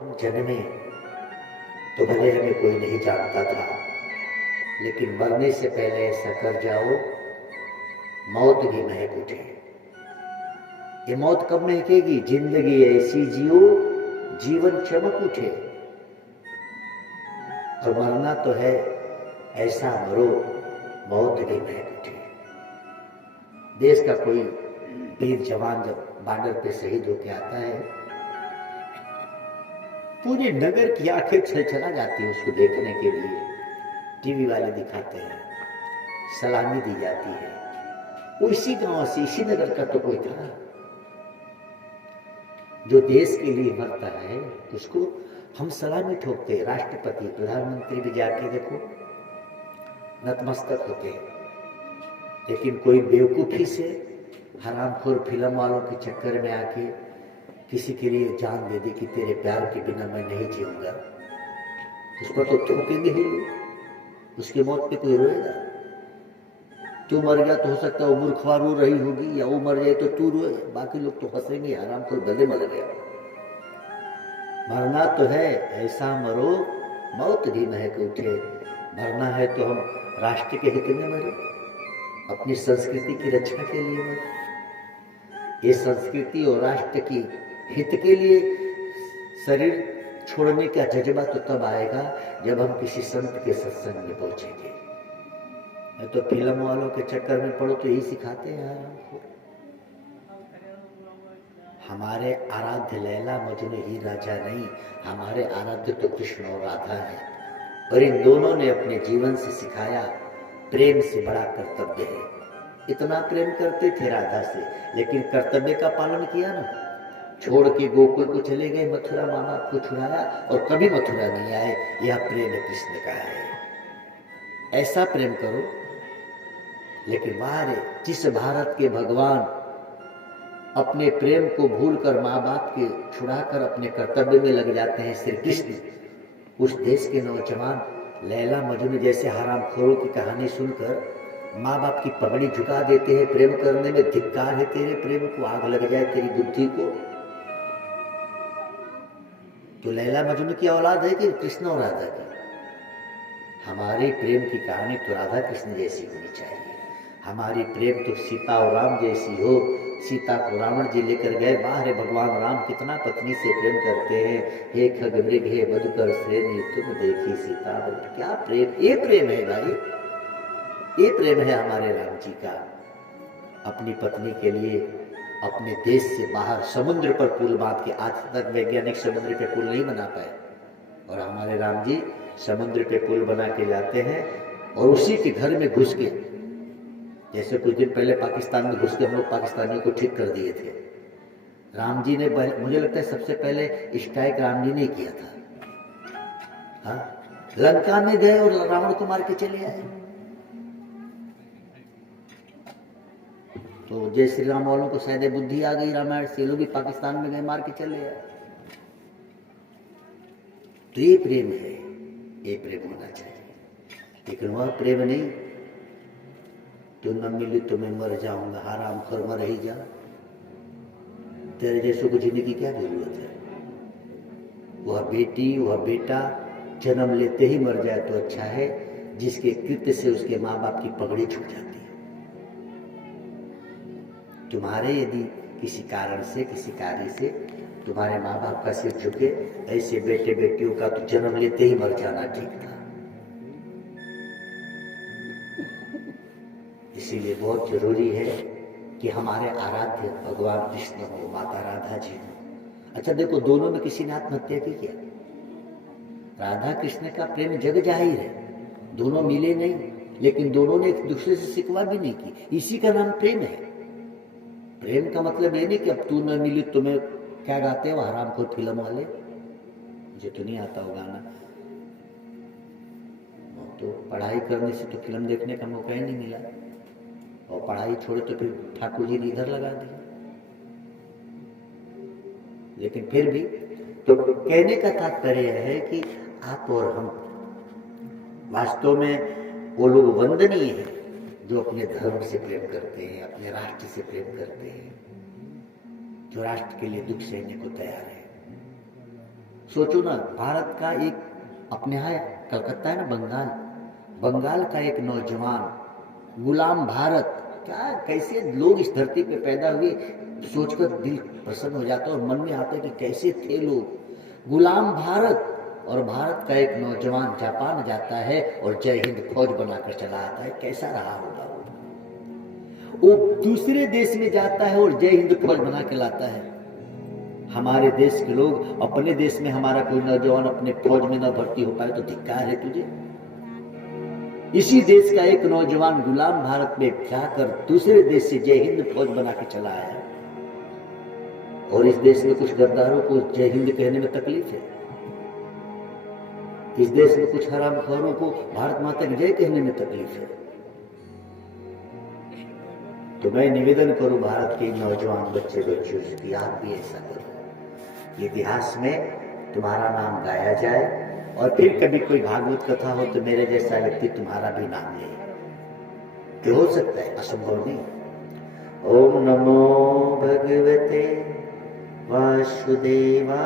हम जन्मे तो भले हमें कोई नहीं जानता था, लेकिन मरने से पहले ऐसा कर जाओ मौत भी महक उठे। ये मौत कब महकेगी? जिंदगी ऐसी जियो जीवन चमक उठे। और मरना तो है ऐसा मरो मौत भी महक उठे। देश का कोई वीर जवान जब बॉर्डर पे शहीद होके आता है, पूरे नगर की आंखें छलछला जाती है उसको देखने के लिए। टीवी वाले दिखाते हैं, सलामी दी जाती है। वो इसी गांव से, इसी नगर का तो कोई था। जो देश के लिए मरता है उसको हम सलामी ठोकते हैं। राष्ट्रपति, प्रधानमंत्री भी जाके देखो नतमस्तक होते हैं। लेकिन कोई बेवकूफी से हरामखोर फिल्म वालों के चक्कर में आके किसी के लिए जान दे दी कि तेरे प्यार के बिना मैं नहीं जीऊंगा, उस पर तो ठोकेंगे ही लोग। उसकी मौत पे कोई रोएगा? तू मर गया तो हो सकता है वो मूर्खवा रो रही होगी, या वो मर जाए तो तू रोए, बाकी लोग तो हंसेंगे हरामखोर भले मर गया। मरना तो है ऐसा मरो मौत भी महक उठे। मरना है तो हम राष्ट्र के हित में मरे, अपनी संस्कृति की रक्षा के लिए मरे। ये संस्कृति और राष्ट्र की हित के लिए शरीर छोड़ने का जज्बा तो तब आएगा जब हम किसी संत के सत्संग में पहुंचेंगे। मैं तो फिल्म वालों के चक्कर में पड़ो तो यही सिखाते हैं यार हमको। हमारे आराध्य लैला मजनू ही राजा नहीं, हमारे आराध्य तो कृष्ण और राधा है। और इन दोनों ने अपने जीवन से सिखाया प्रेम से बड़ा कर्तव्य है। इतना प्रेम करते थे राधा से, लेकिन कर्तव्य का पालन किया ना। छोड़ के गोकुल को चले गए, मथुरा माँ बाप को छुड़ाया और कभी मथुरा नहीं आए। यह प्रेम कृष्ण का है। ऐसा प्रेम करो। लेकिन वाह, जिस भारत के भगवान अपने प्रेम को भूलकर माँ बाप के छुड़ाकर अपने कर्तव्य में लग जाते हैं श्री कृष्ण, उस देश के नौजवान लैला मजनू जैसे हरामखोरों की कहानी सुनकर माँ बाप की पगड़ी झुका देते हैं। प्रेम करने में धिक्कार है तेरे प्रेम को, आग लग जाए तेरी बुद्धि को। तो लैला मजनू की औलाद है कि कृष्ण और राधा की? हमारे प्रेम की कहानी तो राधा कृष्ण जैसी होनी चाहिए। हमारी प्रेम तो सीता और राम जैसी हो। सीता को रावण जी लेकर गए, बाहर भगवान राम कितना पत्नी से प्रेम करते हैं। हे खगमृग हे मधुकर श्रेणी तुम देखी सीता। क्या प्रेम! ये प्रेम है भाई, ये प्रेम है हमारे राम जी का। अपनी पत्नी के लिए अपने देश से बाहर समुद्र पर पुल बांध के, आज तक वैज्ञानिक समुद्र पे पुल नहीं बना पाए, और हमारे राम जी समुद्र पे पुल बना के जाते हैं। और उसी के घर में घुस के, जैसे कुछ दिन पहले पाकिस्तान में घुस के हम लोग पाकिस्तानियों को ठीक कर दिए थे, राम जी ने, मुझे लगता है सबसे पहले स्ट्राइक राम जी ने किया था। हाँ, लंका में गए और रावण को मार के चले आए। तो जय श्री राम वालों को शायद बुद्धि आ गई रामायण से, लोग भी पाकिस्तान में गए मार के चले आए। तो ये प्रेम है, ये प्रेम होना चाहिए। लेकिन वह प्रेम नहीं, तू न मिली तो मैं मर जाऊंगा, हराम खोर मर ही जा। तेरे जैसों को जीने की क्या जरूरत है? वह बेटी वह बेटा जन्म लेते ही मर जाए तो अच्छा है, जिसके कृत्य से उसके माँ बाप की पगड़ी छूट जाती है। तुम्हारे यदि किसी कारण से, किसी कार्य से तुम्हारे माँ बाप का सिर झुके, ऐसे बेटे बेटियों का तो जन्म लेते ही मर जाना ठीक था। इसीलिए बहुत जरूरी है कि हमारे आराध्य भगवान कृष्ण हो, माता राधा जी हो। अच्छा देखो, दोनों में किसी ने आत्महत्या की क्या? राधा कृष्ण का प्रेम जग जाहिर है, दोनों मिले नहीं, लेकिन दोनों ने एक दूसरे से शिकवा भी नहीं की। इसी का नाम प्रेम है। प्रेम का मतलब ये नहीं कि अब तू न मिली तो मैं, क्या गाते हो हरामखोर फिल्म वाले, मुझे तो नहीं आता हो गाना। तो पढ़ाई करने से तो फिल्म देखने का मौका ही नहीं मिला, और पढ़ाई छोड़े तो फिर ठाकुर जी ने इधर लगा दिया। लेकिन फिर भी तो कहने का तात्पर्य है कि आप और हम वास्तव में वो लोग वंदनीय हैं जो अपने धर्म से प्रेम करते हैं, अपने राष्ट्र से प्रेम करते हैं, जो राष्ट्र के लिए दुख सहने को तैयार है। सोचो ना, भारत का एक अपने यहाँ कलकत्ता है ना, बंगाल, बंगाल का एक नौजवान, गुलाम भारत, क्या कैसे लोग इस धरती पे पैदा हुए, सोचकर दिल प्रसन्न हो जाता है और मन में आता है कि कैसे थे लोग। गुलाम भारत, और भारत का एक नौजवान जापान जाता है और जय हिंद फौज बनाकर चला आता है, कैसा रहा होगा वो दूसरे देश में जाता है और जय हिंद फौज बना के लाता है। हमारे देश के लोग, अपने देश में हमारा कोई नौजवान अपने फौज में न भर्ती हो पाए तो धिक्कार है तुझे। इसी देश का एक नौजवान गुलाम भारत में जाकर दूसरे देश से जय हिंद फौज बना के चला आया, और इस देश में कुछ गद्दारों को जय हिंद कहने में तकलीफ है। इस देश में कुछ हरामखोरों को भारत माता की जय कहने में तकलीफ है। तो मैं निवेदन करूं भारत के नौजवान बच्चे बच्चियों से कि आप भी ऐसा करो, इतिहास में तुम्हारा नाम गाया जाए, और फिर कभी कोई भागवत कथा हो तो मेरे जैसा व्यक्ति तुम्हारा भी नाम ले, तो हो सकता है, असंभव नहीं। ओम नमो भगवते वासुदेवाय।